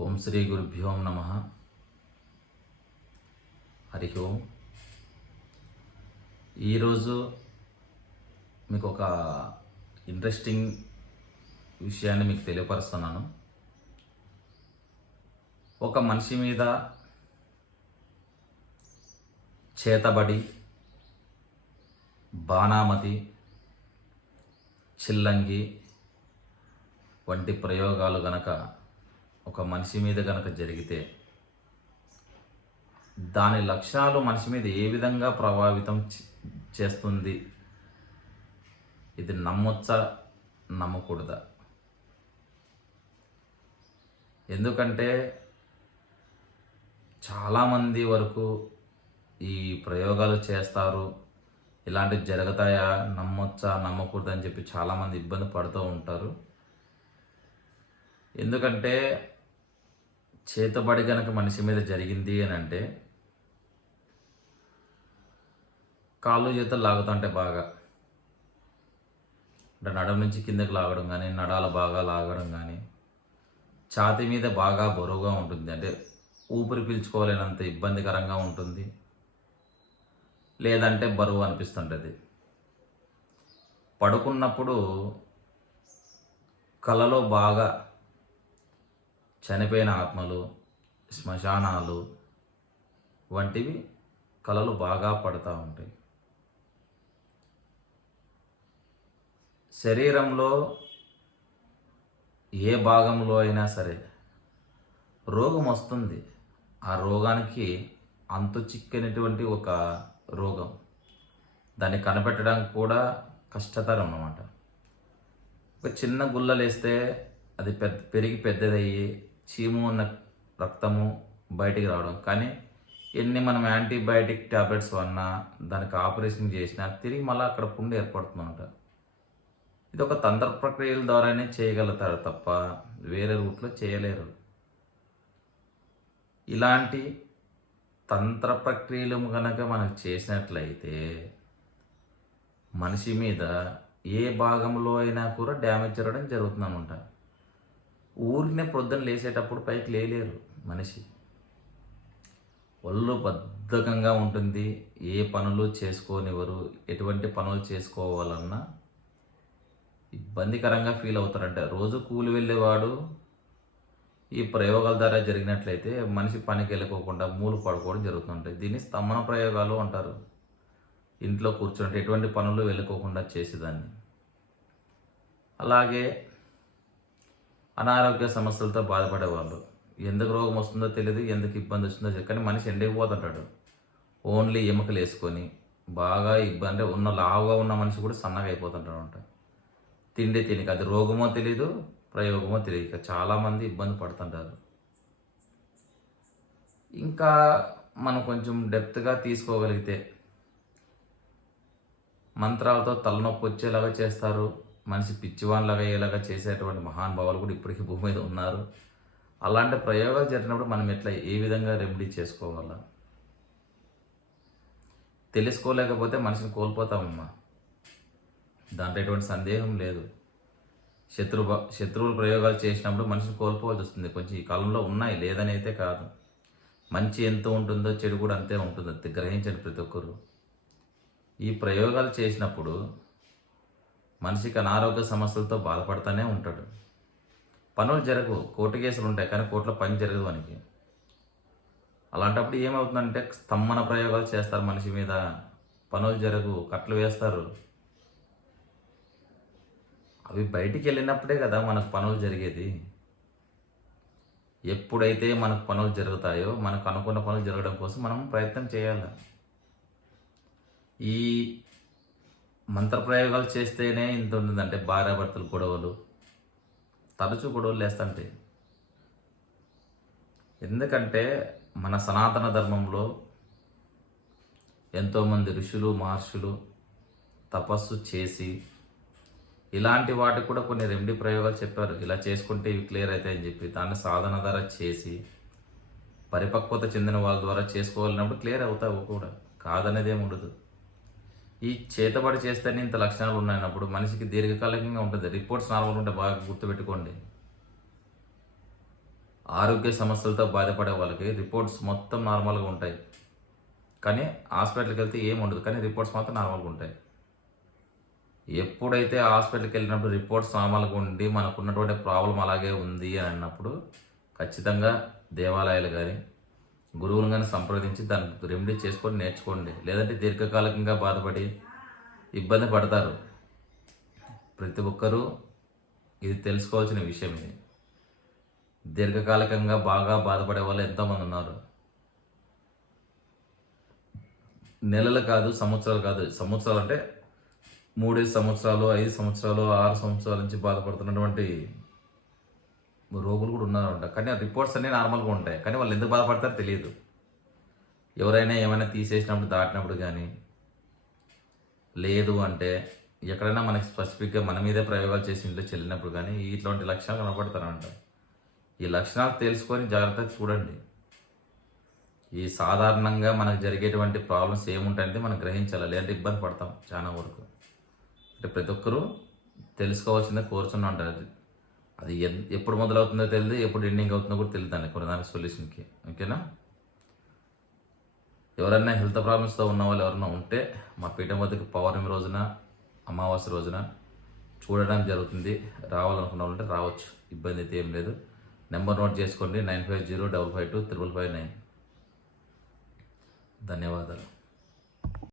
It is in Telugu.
ఓం శ్రీ గురుభ్యో నమ. హరి ఓం. ఈరోజు మీకు ఒక ఇంట్రెస్టింగ్ విషయాన్ని మీకు తెలియపరుస్తున్నాను. ఒక మనిషి మీద చేతబడి, బాణామతి, చిల్లంగి వంటి ప్రయోగాలు గనక ఒక మనిషి మీద గనక జరిగితే దాని లక్షణాలు మనిషి మీద ఏ విధంగా ప్రభావితం చేస్తుంది, ఇది నమ్మొచ్చా నమ్మకూడదా? ఎందుకంటే చాలామంది వరకు ఈ ప్రయోగాలు చేస్తారు, ఇలాంటివి జరుగుతాయా, నమ్మొచ్చా నమ్మకూడదా అని చెప్పి చాలామంది ఇబ్బంది పడుతూ ఉంటారు. ఎందుకంటే చేతబడి గనక మనిషి మీద జరిగింది అని అంటే కాళ్ళు చేతులు లాగుతుంటే బాగా, అంటే నడుం నుంచి కిందకి లాగడం కానీ, నడాల బాగా లాగడం కానీ, ఛాతీ మీద బాగా బరువుగా ఉంటుంది, అంటే ఊపిరి పీల్చుకోలేనంత ఇబ్బందికరంగా ఉంటుంది, లేదంటే బరువు అనిపిస్తుంటుంది. పడుకున్నప్పుడు కలలో బాగా చనిపోయిన ఆత్మలు, శ్మశానాలు వంటివి కలలు బాగా పడుతూ ఉంటాయి. శరీరంలో ఏ భాగంలో అయినా సరే రోగం వస్తుంది. ఆ రోగానికి అంతు చిక్కనటువంటి ఒక రోగం, దాన్ని కనిపెట్టడానికి కూడా కష్టతరం అన్నమాట. ఒక చిన్న గుల్లలేస్తే అది పెరిగి పెద్దదయ్యి చీము ఉన్న రక్తము బయటికి రావడం, కానీ ఎన్ని మనం యాంటీబయాటిక్ ట్యాబ్లెట్స్ వాడినా, దానికి ఆపరేషన్ చేసినా తిరిగి మళ్ళీ అక్కడ పుండు ఏర్పడుతుందంట. ఇది ఒక తంత్ర ప్రక్రియల ద్వారానే చేయగలుగుతారు తప్ప వేరే రూట్లో చేయలేరు. ఇలాంటి తంత్ర ప్రక్రియలు కనుక మనకు చేసినట్లయితే మనిషి మీద ఏ భాగంలో అయినా కూడా డ్యామేజ్ జరగడం జరుగుతుందన్నమాట. ఊరినే పొద్దున్న లేచేటప్పుడు పైకి లేలేరు మనిషి, ఒళ్ళు బద్ధకంగా ఉంటుంది, ఏ పనులు చేసుకోనివ్వరు. ఎటువంటి పనులు చేసుకోవాలన్నా ఇబ్బందికరంగా ఫీల్ అవుతారంటే, రోజు కూలి వెళ్ళేవాడు ఈ ప్రయోగాల ద్వారా జరిగినట్లయితే మనిషి పనికి వెళ్ళకోకుండా మూలు పడుకోవడం జరుగుతుంటాయి. దీన్ని స్తంభన ప్రయోగాలు అంటారు. ఇంట్లో కూర్చుంటే ఎటువంటి పనులు వెళ్ళకోకుండా చేసేదాన్ని. అలాగే అనారోగ్య సమస్యలతో బాధపడేవాళ్ళు, ఎందుకు రోగం వస్తుందో తెలియదు, ఎందుకు ఇబ్బంది వస్తుందో తెలియదు, కానీ మనిషి ఎండిపోతుంటాడు. ఓన్లీ ఎముకలు వేసుకొని బాగా ఇబ్బంది, ఉన్న లావుగా ఉన్న మనిషి కూడా సన్నగా అయిపోతుంటాడు అంట. తిండి తినక, అది రోగమో తెలీదు, ప్రయోగమో తెలియక చాలామంది ఇబ్బంది పడుతుంటారు. ఇంకా మనం కొంచెం డెప్త్గా తీసుకోగలిగితే మంత్రాలతో తలనొప్పి వచ్చేలాగా చేస్తారు, మనిషి పిచ్చివాన్లాగా అయ్యేలాగా చేసేటువంటి మహానుభావులు కూడా ఇప్పటికీ భూమి మీద ఉన్నారు. అలాంటి ప్రయోగాలు జరిగినప్పుడు మనం ఏ విధంగా రెమెడీ చేసుకోవాలా తెలుసుకోలేకపోతే మనిషిని కోల్పోతామమ్మా. దాంట్లో ఎటువంటి సందేహం లేదు. శత్రువులు ప్రయోగాలు చేసినప్పుడు మనిషిని కోల్పోవాల్సి వస్తుంది. కొంచెం ఈ కాలంలో ఉన్నాయి, లేదని అయితే కాదు. మంచి ఎంత ఉంటుందో చెడు కూడా అంతే ఉంటుందో గ్రహించండి ప్రతి ఒక్కరు. ఈ ప్రయోగాలు చేసినప్పుడు మనిషికి అనారోగ్య సమస్యలతో బాధపడుతూనే ఉంటాడు. పనులు జరగవు, కోర్టు కేసులు ఉంటాయి, కానీ కోర్టులో పని జరగదు మనకి. అలాంటప్పుడు ఏమవుతుందంటే స్తంభన ప్రయోగాలు చేస్తారు మనిషి మీద, పనులు జరగవు, కట్లు వేస్తారు. అవి బయటికి వెళ్ళినప్పుడే కదా మనకు పనులు జరిగేది. ఎప్పుడైతే మనకు పనులు జరుగుతాయో, మనకు అనుకున్న పనులు జరగడం కోసం మనం ప్రయత్నం చేయాలి. ఈ మంత్రప్రయోగాలు చేస్తేనే ఇంత ఉంటుందంటే భార్యాభర్తలు గొడవలు, తరచూ గొడవలు లేస్తుంటాయి. ఎందుకంటే మన సనాతన ధర్మంలో ఎంతోమంది ఋషులు మహర్షులు తపస్సు చేసి ఇలాంటి వాటికి కూడా కొన్ని రెమెడీ ప్రయోగాలు చెప్పారు. ఇలా చేసుకుంటే ఇవి క్లియర్ అవుతాయని చెప్పి దాన్ని సాధన ద్వారా చేసి పరిపక్వత చెందిన వాళ్ళ ద్వారా చేసుకోవాలన్నప్పుడు క్లియర్ అవుతావు కూడా, కాదనేది ఏమి ఉండదు. ఈ చేతబడి చేస్తేనే ఇంత లక్షణాలు ఉన్నాయన్నప్పుడు మనిషికి దీర్ఘకాలికంగా ఉంటుంది. రిపోర్ట్స్ నార్మల్ ఉంటే బాగా గుర్తుపెట్టుకోండి. ఆరోగ్య సమస్యలతో బాధపడే వాళ్ళకి రిపోర్ట్స్ మొత్తం నార్మల్గా ఉంటాయి, కానీ హాస్పిటల్కి వెళ్తే ఏం ఉండదు, కానీ రిపోర్ట్స్ మాత్రం నార్మల్గా ఉంటాయి. ఎప్పుడైతే హాస్పిటల్కి వెళ్ళినప్పుడు రిపోర్ట్స్ నార్మల్గా ఉండి మనకున్నటువంటి ప్రాబ్లం అలాగే ఉంది అని అన్నప్పుడు ఖచ్చితంగా దేవాలయాలు కానీ గురువులు కానీ సంప్రదించి దానికి రెమెడీ చేసుకొని నేర్చుకోండి. లేదంటే దీర్ఘకాలికంగా బాధపడి ఇబ్బంది పడతారు. ప్రతి ఒక్కరూ ఇది తెలుసుకోవాల్సిన విషయం. ఇది దీర్ఘకాలికంగా బాగా బాధపడే వాళ్ళు ఎంతోమంది ఉన్నారు. నెలలు కాదు, సంవత్సరాలు కాదు, సంవత్సరాలు అంటే 3 సంవత్సరాలు, 5 సంవత్సరాలు, 6 సంవత్సరాల నుంచి బాధపడుతున్నటువంటి రోగులు కూడా ఉన్నారంట. కానీ ఆ రిపోర్ట్స్ అన్నీ నార్మల్గా ఉంటాయి, కానీ వాళ్ళు ఎందుకు బాధపడతారో తెలియదు. ఎవరైనా ఏమైనా తీసేసినప్పుడు దాటినప్పుడు కానీ లేదు అంటే ఎక్కడైనా మనకి స్పెసిఫిక్గా మన మీదే ప్రయోగాలు చేసి ఇంట్లో చెల్లినప్పుడు కానీ ఇట్లాంటి లక్షణాలు కనపడతారంట. ఈ లక్షణాలు తెలుసుకొని జాగ్రత్తగా చూడండి. ఈ సాధారణంగా మనకు జరిగేటువంటి ప్రాబ్లమ్స్ ఏముంటాయంటే మనం గ్రహించాలి, లేదంటే ఇబ్బంది పడతాం చాలా వరకు. అంటే ప్రతి ఒక్కరూ తెలుసుకోవాల్సిందే కోరుచున్నా ఉంటారు. అది ఎప్పుడు మొదలవుతుందో తెలియదు, ఎప్పుడు ఎండింగ్ అవుతుందో కూడా తెలియదు అండి కొన్ని దానికి సొల్యూషన్కి. ఓకేనా? ఎవరైనా హెల్త్ ప్రాబ్లమ్స్తో ఉన్న వాళ్ళు ఎవరైనా ఉంటే మా పీఠం వద్దకు పౌర్ణమి రోజున, అమావాస్య రోజున చూడడం జరుగుతుంది. రావాలనుకున్న వాళ్ళు ఉంటే రావచ్చు, ఇబ్బంది అయితే ఏం లేదు. నెంబర్ నోట్ చేసుకోండి, 9505525559. ధన్యవాదాలు.